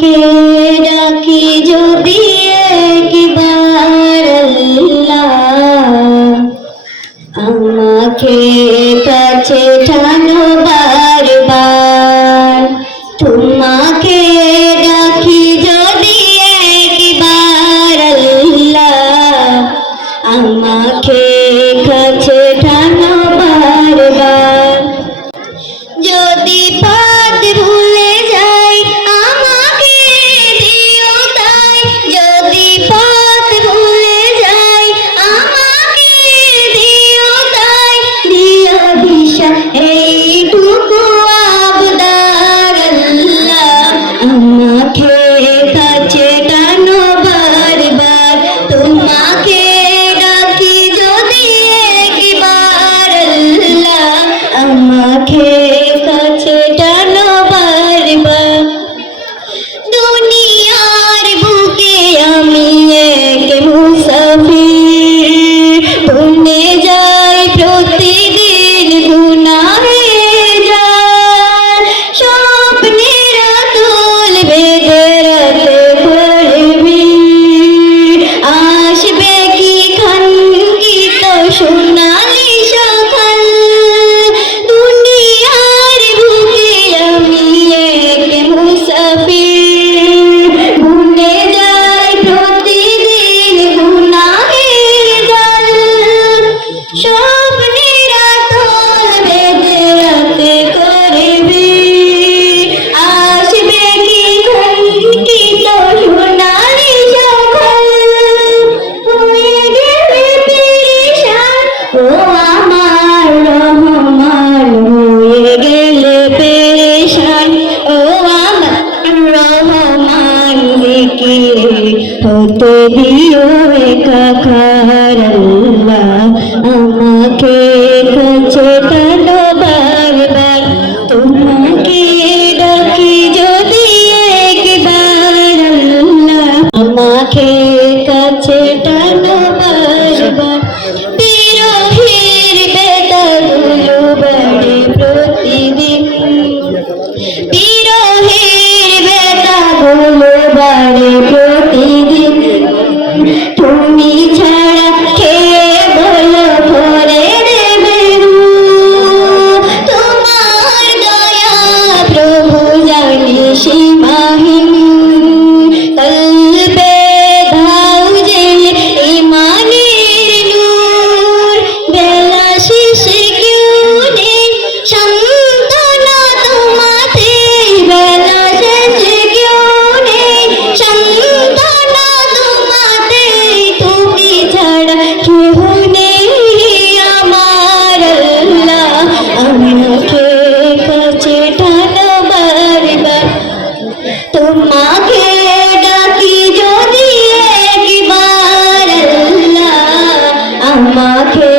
তোমাকে ডাকি যদি একবার আমাকে হতে দিও একাকার আমাকে কাছে টানো বারবার। তোমাকে ডাকি যদি একবার আমাকে কাছে টানো বারবার। বিরোহীর বেদাগুলো বাড়ে প্রতিদিন। বিরোহীর বেদাগুলো বাড়ে তোমাকে ডাকি যদি একবার আল্লাহ আমাকে